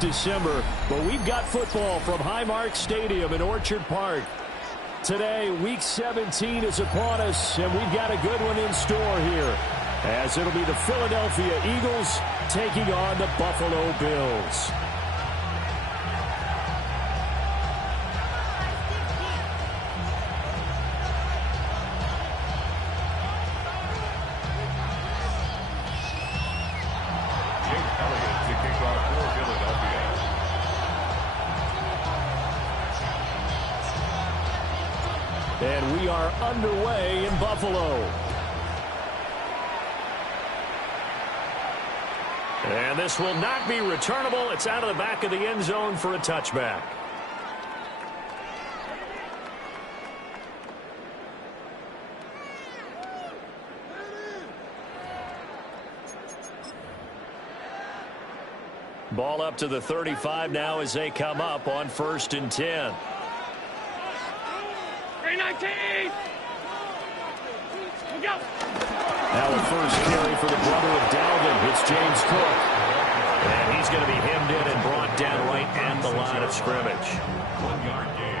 December, but we've got football from Highmark Stadium in Orchard Park. Today, Week 17 is upon us, and we've got a good one in store here, as it'll be the Philadelphia Eagles taking on the Buffalo Bills. And we are underway in Buffalo. And this will not be returnable. It's out of the back of the end zone for a touchback. Ball up to the 35 now as they come up on 1st and 10. 319. Go. Now the first carry for the brother of Dalvin. It's James Cook. And he's going to be hemmed in and brought down right at the line of scrimmage.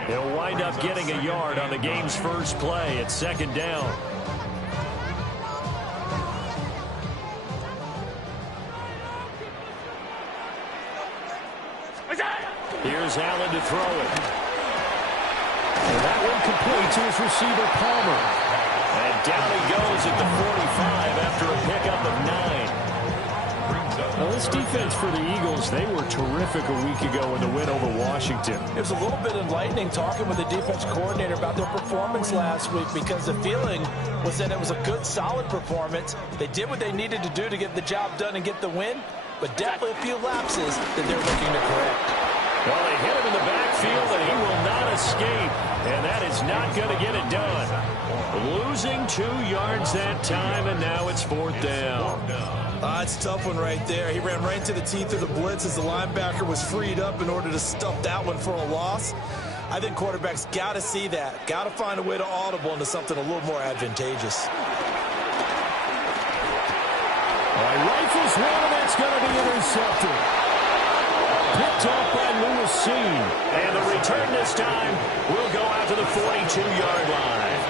He'll wind up getting a yard on the game's first play. It's 2nd down. Here's Allen to throw it. And that one complete to his receiver, Palmer. And down he goes at the 45 after a pickup of 9. Well, this defense for the Eagles, they were terrific a week ago in the win over Washington. It was a little bit enlightening talking with the defense coordinator about their performance last week, because the feeling was that it was a good, solid performance. They did what they needed to do to get the job done and get the win, but definitely a few lapses that they're looking to correct. Well, they hit him in the backfield, and he will not escape. And that is not going to get it done. Losing 2 yards that time, and now it's 4th down. It's a tough one right there. He ran right into the teeth of the blitz as the linebacker was freed up in order to stuff that one for a loss. I think quarterbacks got to see that. Got to find a way to audible into something a little more advantageous. Rifles one, and that's going to be intercepted. Picked off by Lewis. And the return this time will go out to the 42-yard line.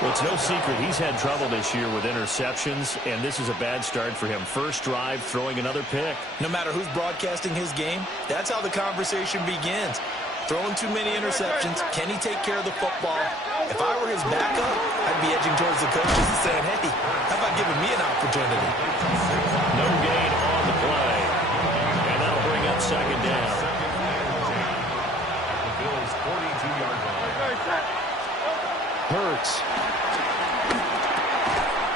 Well, it's no secret he's had trouble this year with interceptions, and this is a bad start for him. First drive, throwing another pick. No matter who's broadcasting his game, that's how the conversation begins. Throwing too many interceptions. Can he take care of the football? If I were his backup, I'd be edging towards the coaches and saying, hey, how about giving me an opportunity? No gain on the play. And that'll bring up 2nd down. The Bills' 42-yard line. Hurts.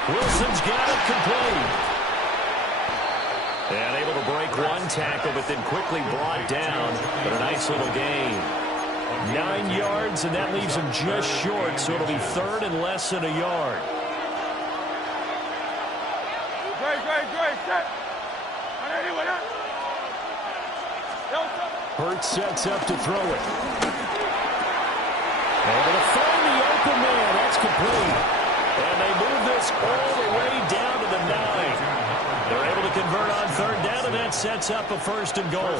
Wilson's got it complete. And able to break one tackle, but then quickly brought down. But a nice little gain. 9 yards, and that leaves him just short, so it'll be 3rd and less than a yard. Hurts sets up to throw it. Able to find the open man. That's complete. And they move this all the way down to the 9. They're able to convert on 3rd down, and that sets up a 1st and goal.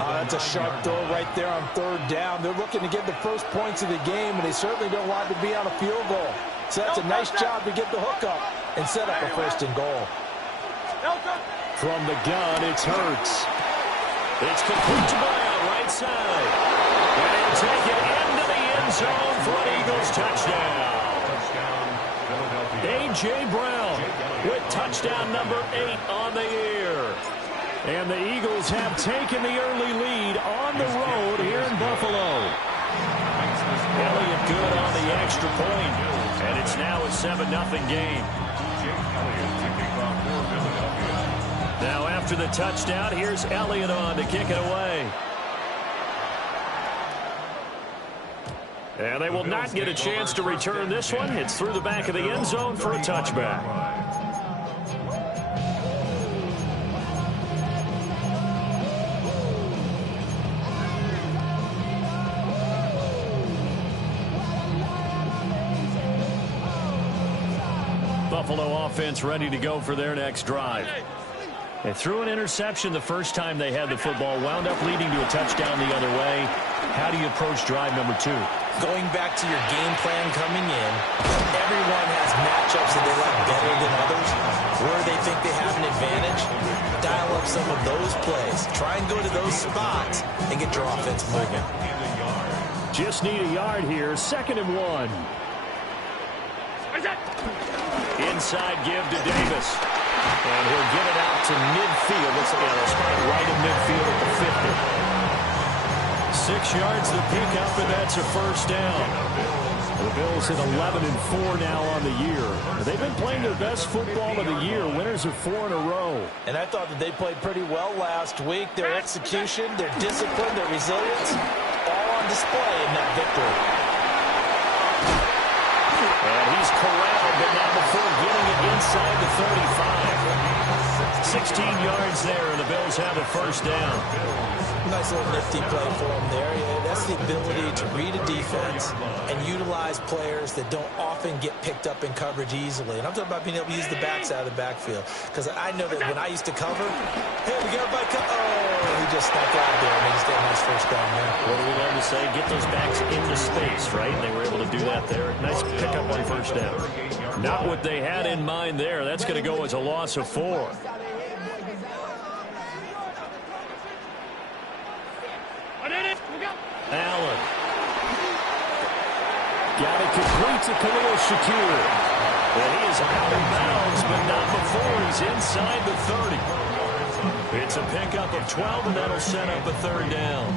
That's a sharp throw right there on 3rd down. They're looking to get the first points of the game, and they certainly don't want to be on a field goal. So that's a nice job to get the hook up and set up a 1st and goal. From the gun, it's Hurts. It's complete to Brown, right side. And he'll take it into the end zone for an Eagles touchdown. A.J. Brown with touchdown number 8 on the year. And the Eagles have taken the early lead on the road here in Buffalo. Elliott good on the extra point. And it's now a 7-0 game. Now after the touchdown, here's Elliott on to kick it away. And they will not get a chance to return this one. It's through the back of the end zone for a touchback. Buffalo offense ready to go for their next drive. They threw an interception the first time they had the football, wound up leading to a touchdown the other way. How do you approach drive number 2? Going back to your game plan coming in, everyone has matchups that they like better than others. Where they think they have an advantage, dial up some of those plays. Try and go to those spots and get your offense moving. Just need a yard here. 2nd and 1. Inside give to Davis. And he'll get it out to midfield. Let's look at it. Spot right in midfield at the 50. 6 yards to pick up, and that's a first down. The Bills at 11-4 now on the year. They've been playing their best football of the year. Winners of 4 in a row. And I thought that they played pretty well last week. Their execution, their discipline, their resilience, all on display in that victory. And he's corralled, but not before getting it inside the 35. 16 yards there, and the Bills have a first down. Nice little nifty play for him there. Yeah, that's the ability to read a defense and utilize players that don't often get picked up in coverage easily. And I'm talking about being able to use the backs out of the backfield. Because I know that when I used to cover, hey, we got everybody he just snuck out there, and they just got a nice first down there. What do we love to say? Get those backs into space, right? And they were able to do that there. Nice pickup on first down. Not what they had in mind there. That's going to go as a loss of 4. Allen. Got it complete to Khalil Shakir. And he is out of bounds, but not before he's inside the 30. It's a pickup of 12, and that'll set up a 3rd down.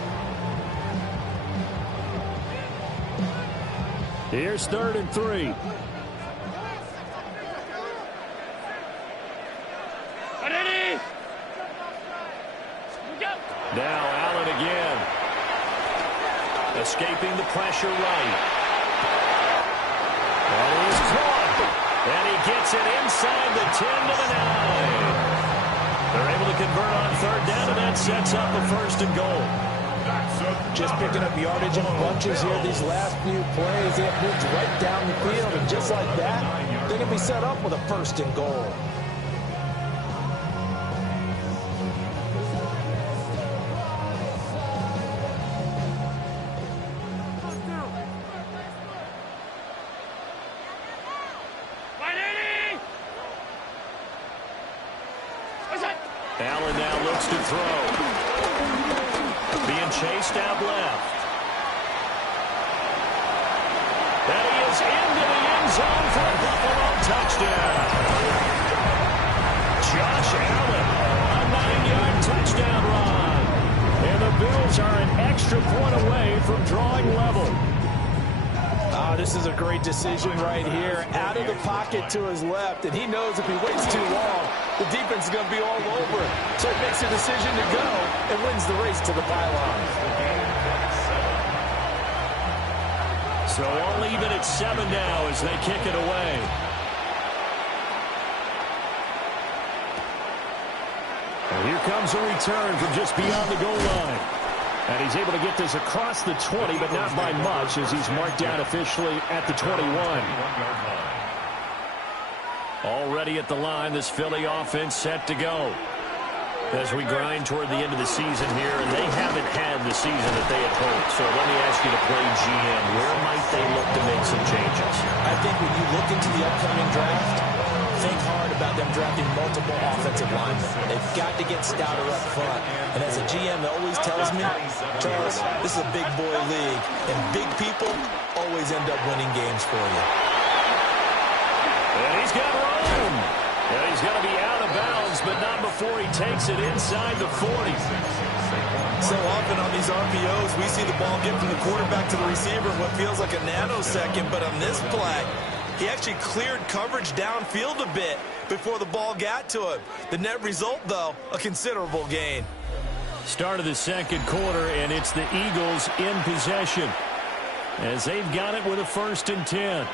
Here's 3rd and 3. Now Allen again. Escaping the pressure right. And he's caught. And he gets it inside the 10 to the 9. They're able to convert on 3rd down, and that sets up a 1st and goal. Just picking up yardage in bunches here these last few plays. They have moved right down the field, and just like that, they're going to be set up with a 1st and goal. Allen now looks to throw. Being chased out left. And he is into the end zone for a Buffalo touchdown. Josh Allen, a 9-yard touchdown run. And the Bills are an extra point away from drawing level. Oh, this is a great decision right here. Out of the pocket to his left, and he knows if he waits too long, the defense is going to be all over it. So he makes a decision to go and wins the race to the pylon. So all even at 7 now as they kick it away. And here comes a return from just beyond the goal line. And he's able to get this across the 20, but not by much, as he's marked down officially at the 21. Already at the line, this Philly offense set to go. As we grind toward the end of the season here, and they haven't had the season that they had hoped. So let me ask you to play GM. Where might they look to make some changes? I think when you look into the upcoming draft, think hard about them drafting multiple offensive linemen. They've got to get stouter up front. And as a GM always tells me, Charles, this is a big boy league, and big people always end up winning games for you. And he's got room. And he's going to be out of bounds, but not before he takes it inside the 40. So often on these RPOs, we see the ball get from the quarterback to the receiver in what feels like a nanosecond, but on this play, he actually cleared coverage downfield a bit before the ball got to him. The net result, though, a considerable gain. Start of the 2nd quarter, and it's the Eagles in possession as they've got it with a 1st and 10.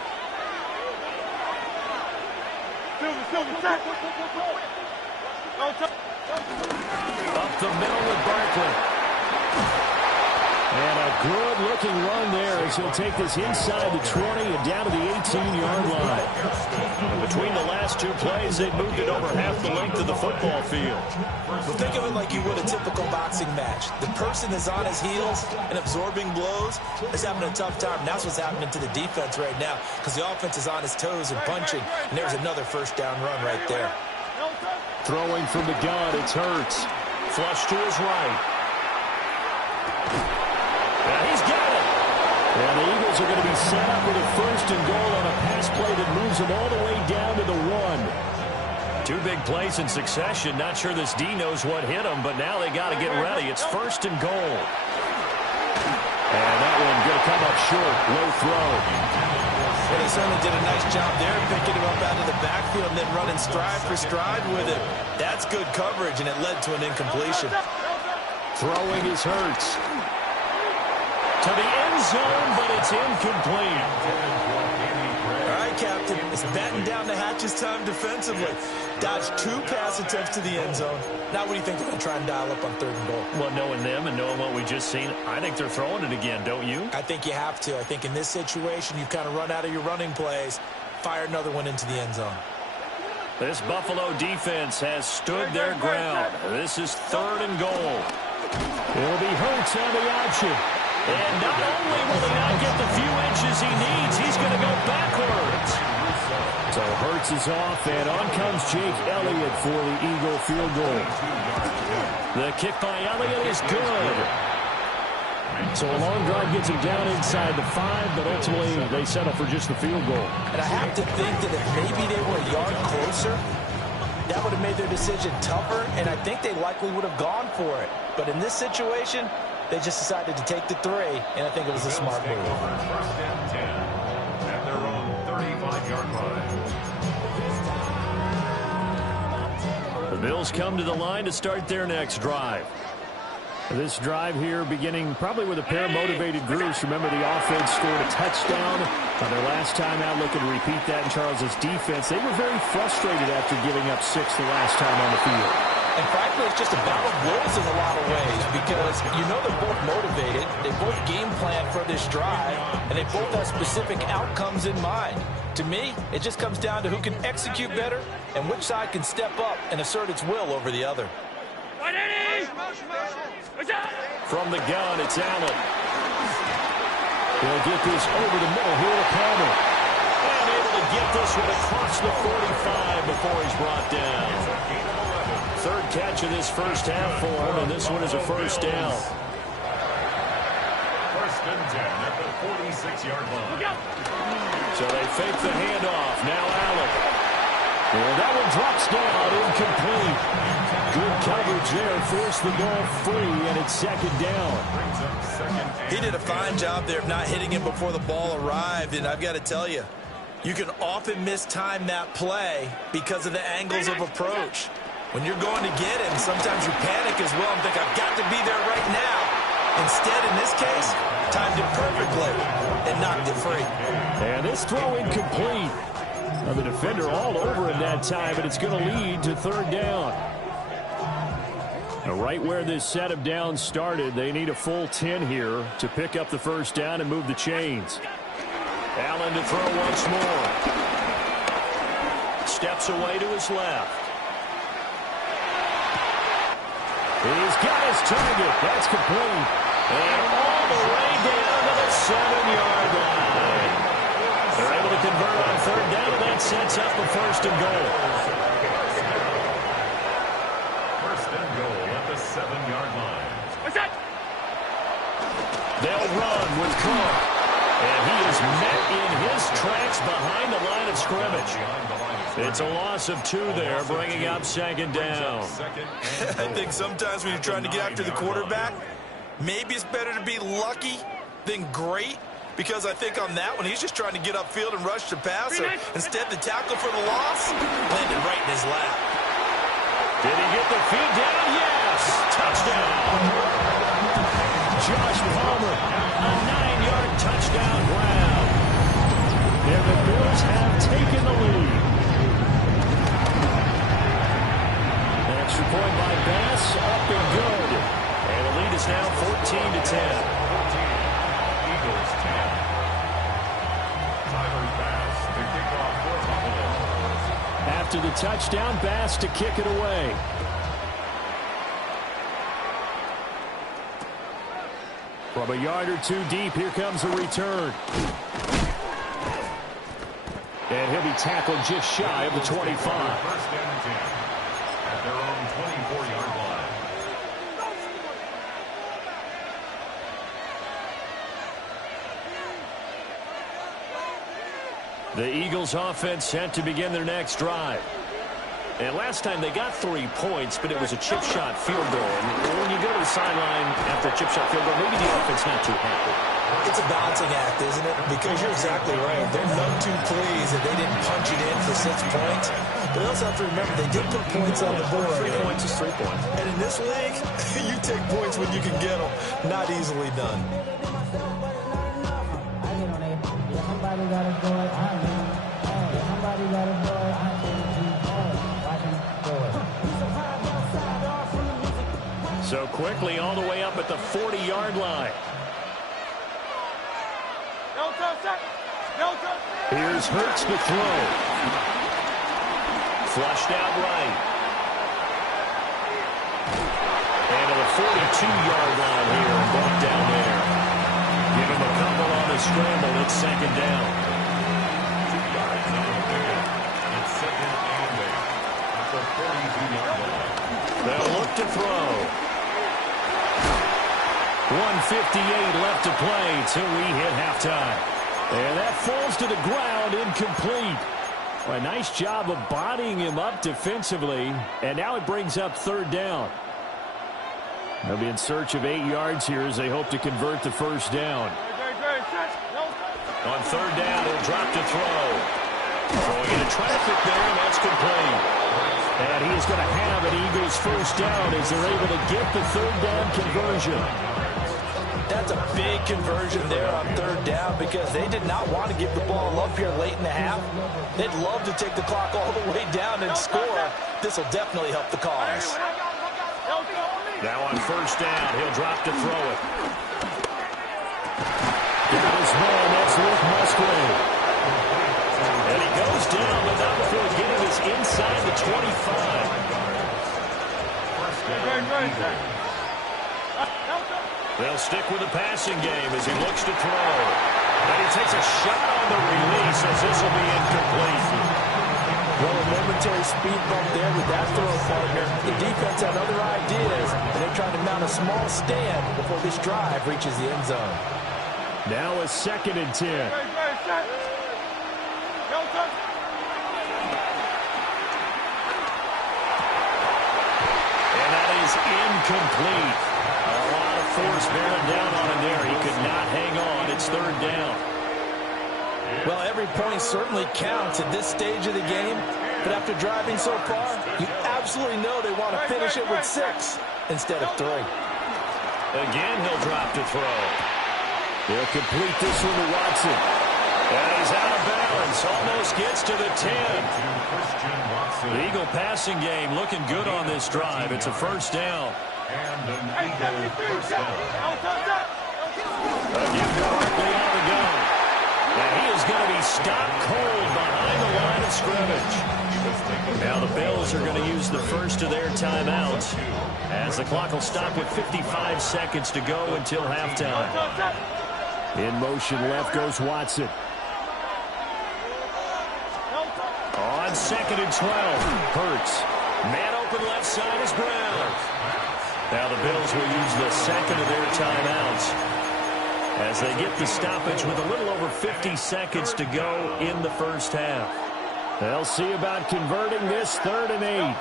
Up the middle with Barkley. And a good-looking run there Eagles. He'll take this inside the 20 and down to the 18-yard line. And between the last two plays, they've moved it over half the length of the football field. Well, think of it like you would a typical boxing match. The person is on his heels and absorbing blows is having a tough time. And that's what's happening to the defense right now because the offense is on his toes and punching. And there's another first down run right there. Throwing from the gun, it's Hurts. Flush to his right. And he's got it. And the Eagles are going to be set up with a first and goal on a pass play that moves them all the way down to the 1. Two big plays in succession. Not sure this D knows what hit them, but now they got to get ready. It's first and goal. And that one going to come up short. Low throw. Well, they certainly did a nice job there, picking him up out of the backfield and then running stride for stride with it. That's good coverage, and it led to an incompletion. Throwing is Hurts. To the end zone, but it's incomplete. All right, Captain. It's batten down the hatches time defensively. Dodged 2 pass attempts to the end zone. Now what do you think they're going to try and dial up on 3rd and goal? Well, knowing them and knowing what we just seen, I think they're throwing it again, don't you? I think you have to. I think in this situation, you've kind of run out of your running plays. Fire another one into the end zone. This Buffalo defense has stood their ground. This is 3rd and goal. It'll be Hurts on the option. And not only will he not get the few inches he needs, he's going to go backwards. So Hurts is off, and on comes Jake Elliott for the Eagle field goal. The kick by Elliott is good. So a long drive gets him down inside the 5, but ultimately they settle for just the field goal. And I have to think that if maybe they were a yard closer, that would have made their decision tougher, and I think they likely would have gone for it. But in this situation, they just decided to take the 3, and I think it was a smart move. First and 10 at their own 35-yard line. The Bills come to the line to start their next drive. This drive here beginning probably with a pair of motivated groups. Remember, the offense scored a touchdown on their last time out. Looking to repeat that in Charles's defense. They were very frustrated after giving up 6 the last time on the field. And frankly, it's just a battle of wills in a lot of ways because you know they're both motivated. They both game plan for this drive, and they both have specific outcomes in mind. To me, it just comes down to who can execute better and which side can step up and assert its will over the other. From the gun, it's Allen. He'll get this over the middle here to Palmer. And able to get this one across the 45 before he's brought down. 3rd catch of this first half for him, and this one is a first down. First and 10 at the 46-yard line. So they fake the handoff. Now Allen. And that one drops down, incomplete. Good coverage there, forced the ball free, and it's 2nd down. He did a fine job there of not hitting him before the ball arrived, and I've got to tell you, you can often mistime that play because of the angles of approach. When you're going to get him, sometimes you panic as well and think, I've got to be there right now. Instead, in this case, timed it perfectly and knocked it free. And this throw incomplete. Now the defender all over him that time, but it's going to lead to 3rd down. Now right where this set of downs started, they need a full 10 here to pick up the first down and move the chains. Allen to throw once more. Steps away to his left. He's got his target. That's complete. And all the way down to the 7-yard line. They're able to convert on 3rd down, and that sets up the first and goal. First and goal at the 7-yard line. What's that? They'll run with Cook. And he is met in his tracks behind the line of scrimmage. It's a loss of 2 there, bringing up 2nd down. I think sometimes when you're trying to get after the quarterback, maybe it's better to be lucky than great, because I think on that one, he's just trying to get upfield and rush the passer. Instead, the tackle for the loss landed right in his lap. Did he get the feed down? Yes! Touchdown! Josh Palmer, a 9-yard touchdown grab. And the Bills have taken the lead. An extra point by Bass, up and good. And the lead is now 14-10. Eagles 10. to the touchdown. Bass to kick it away. From a yard or two deep, here comes a return. And he'll be tackled just shy of the 25. First down and 10 at their own 24-yard line. The Eagles offense set to begin their next drive. And last time they got 3 points, but it was a chip shot field goal. And when you go to the sideline after a chip shot field goal, maybe the offense not too happy. It's a balancing act, isn't it? Because you're exactly right. They're none too pleased that they didn't punch it in for 6 points. But they also have to remember they did put points on the board. 3 points is 3 points. And in this league, you take points when you can get them. Not easily done. So quickly all the way up at the 40-yard line. Here's Hurts to throw. Flushed out right. And to the 42-yard line here and brought down there. Give him a couple on the scramble. It's second down. It's second and 8 at the 42-yard line. They'll look to throw. 1:58 left to play till we hit halftime. And that falls to the ground, incomplete. A nice job of bodying him up defensively. And now it brings up third down. They'll be in search of 8 yards here as they hope to convert the first down. On third down, he'll drop to throw. Throwing into traffic there, and that's complete. And he is going to have an Eagles first down as they're able to get the third down conversion. That's a big conversion there on third down because they did not want to give the ball up here late in the half. They'd love to take the clock all the way down and score. This will definitely help the cause. Now on first down, he'll drop to throw it. Got his man, that's Luke Musgrave. And he goes down, but not before getting this inside the 25. They'll stick with the passing game as he looks to throw. And he takes a shot on the release as this will be incomplete. Well, a momentary speed bump there with that throw partner. The defense had other ideas, and they're trying to mount a small stand before this drive reaches the end zone. Now a second and 10. And that is incomplete. A lot of force bearing down on him there. He could not hang on. It's third down. Well, every point certainly counts at this stage of the game. But after driving so far, you absolutely know they want to finish it with 6 instead of 3. Again, he'll drop to throw. He'll complete this one to Watson. And he's out of bounds. Almost gets to the 10. The Eagle passing game looking good on this drive. It's a first down. And an Eagle first down. Again, Barkley on the gun. And he is going to be stopped cold behind the line of scrimmage. Now the Bills are going to use the first of their timeouts as the clock will stop with 55 seconds to go until halftime. In motion left goes Watson. On second and 12, Hurts. Man open left side is Brown. Now the Bills will use the second of their timeouts as they get the stoppage with a little over 50 seconds to go in the first half. They'll see about converting this third and 8. And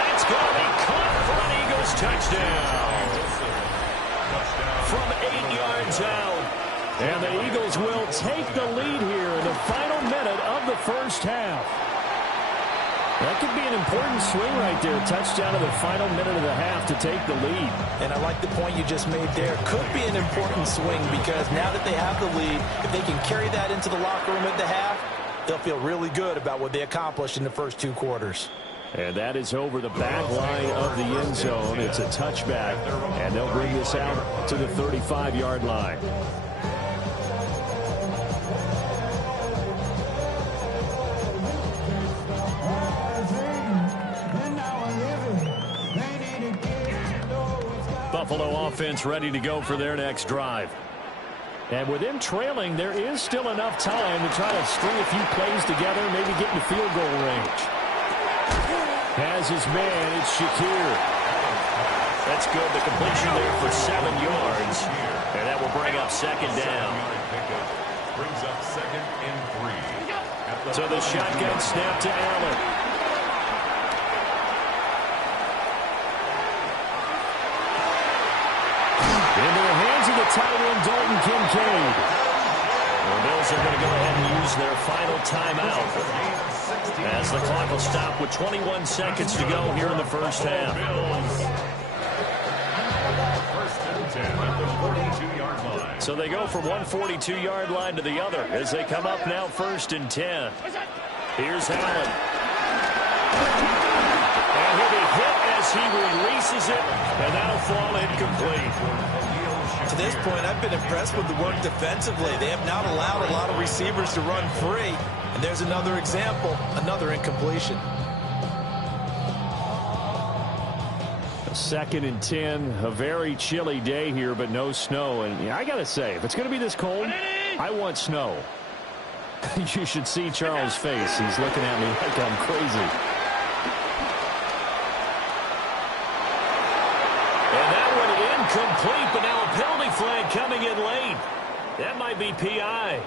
that's going to be caught for an Eagles touchdown. From 8 yards out. And the Eagles will take the lead here in the final minute of the first half. That could be an important swing right there. Touchdown in the final minute of the half to take the lead. And I like the point you just made there. Could be an important swing because now that they have the lead, if they can carry that into the locker room at the half, they'll feel really good about what they accomplished in the first 2 quarters. And that is over the back line of the end zone. It's a touchback, and they'll bring this out to the 35-yard line. Buffalo offense ready to go for their next drive. And with them trailing, there is still enough time to try to string a few plays together, maybe get into field goal range. Has his man, it's Shakir. That's good. The completion there for 7 yards. And that will bring up second down. Brings up 2nd and 3. So the shotgun snap to Allen. Into the hands of the tight end, Dalton Kincaid. The Bills are going to go ahead and use their final timeout as the clock will stop with 21 seconds to go here in the first half. First and 10 at the 42-yard line. So they go from one 42-yard line to the other as they come up now 1st and 10. Here's Allen. And he'll be hit as he releases it, and that'll fall incomplete. To this point, I've been impressed with the work defensively. They have not allowed a lot of receivers to run free. And there's another example, another incompletion. 2nd and 10, a very chilly day here, but no snow. And I got to say, if it's going to be this cold, I want snow. You should see Charles' face. He's looking at me like I'm crazy. And that one incomplete, but now a penalty flag coming in late. That might be PI.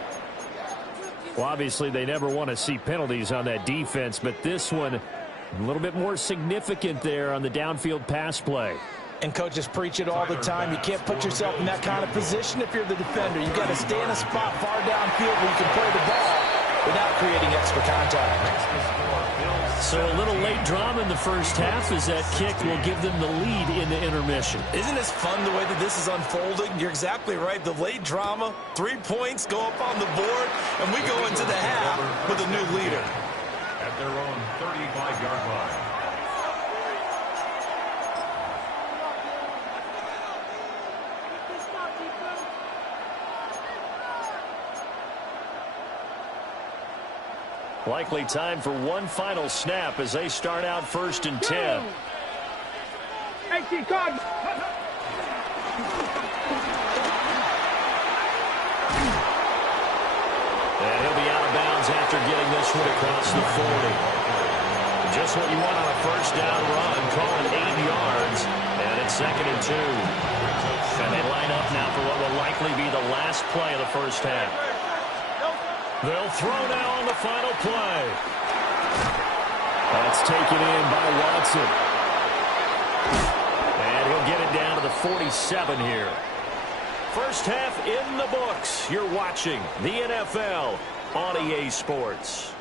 Well, obviously, they never want to see penalties on that defense, but this one a little bit more significant there on the downfield pass play. And coaches preach it all the time. You can't put yourself in that kind of position if you're the defender. You've got to stay in a spot far downfield where you can play the ball without creating extra contact. So a little late drama in the first half as that kick will give them the lead in the intermission. Isn't this fun the way that this is unfolding? You're exactly right. The late drama, 3 points go up on the board, and we go into the half with a new leader. At their own 35-yard line. Likely time for one final snap as they start out 1st and 10. Hey, God. And he'll be out of bounds after getting this one across the 40. Just what you want on a first down run. Call it 8 yards. And it's 2nd and 2. And they line up now for what will likely be the last play of the first half. They'll throw now on the final play. That's taken in by Watson. And he'll get it down to the 47 here. First half in the books. You're watching the NFL on EA Sports.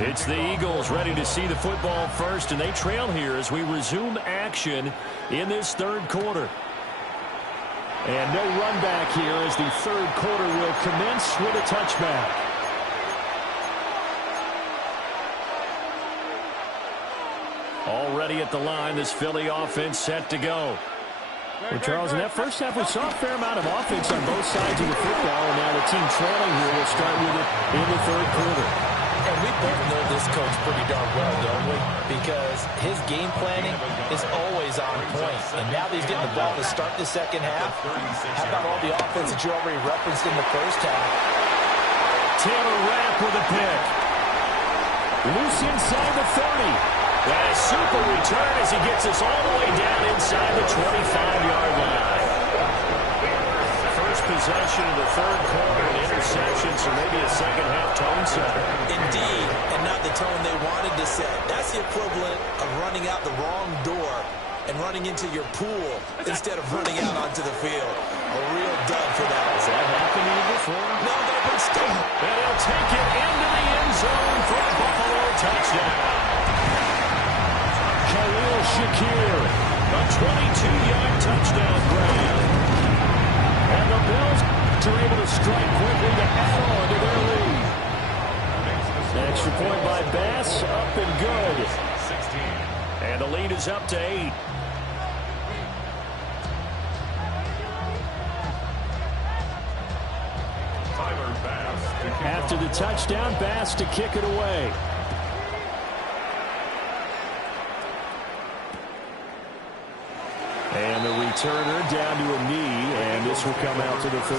It's the Eagles ready to see the football first, and they trail here as we resume action in this 3rd quarter. And no run back here as the 3rd quarter will commence with a touchback. Already at the line, this Philly offense set to go. Well, Charles, in that first half, we saw a fair amount of offense on both sides of the football, and now the team trailing here will start with it in the 3rd quarter. And we both know this coach pretty darn well, don't we? Because his game planning is always on point. And now that he's getting the ball to start the second half, how about all the offense that you already referenced in the first half? Taylor Rapp with a pick. Loose inside the 30. And a super return as he gets us all the way down inside the 25-yard line. First possession of the 3rd quarter, an interception, so maybe a second-half tone setter. Indeed, and not the tone they wanted to set. That's the equivalent of running out the wrong door and running into your pool instead of running out onto the field. A real dud for that. Has that happened to you before? No, but still. And he'll take it into the end zone for a Buffalo touchdown. Khalil Shakir, a 22-yard touchdown grab. And the Bills are able to strike quickly to add on to their lead. Extra point by Bass, up and good. 16. And the lead is up to 8. Bass. After the touchdown, Bass to kick it away. And the returner down to a knee, and this will come out to the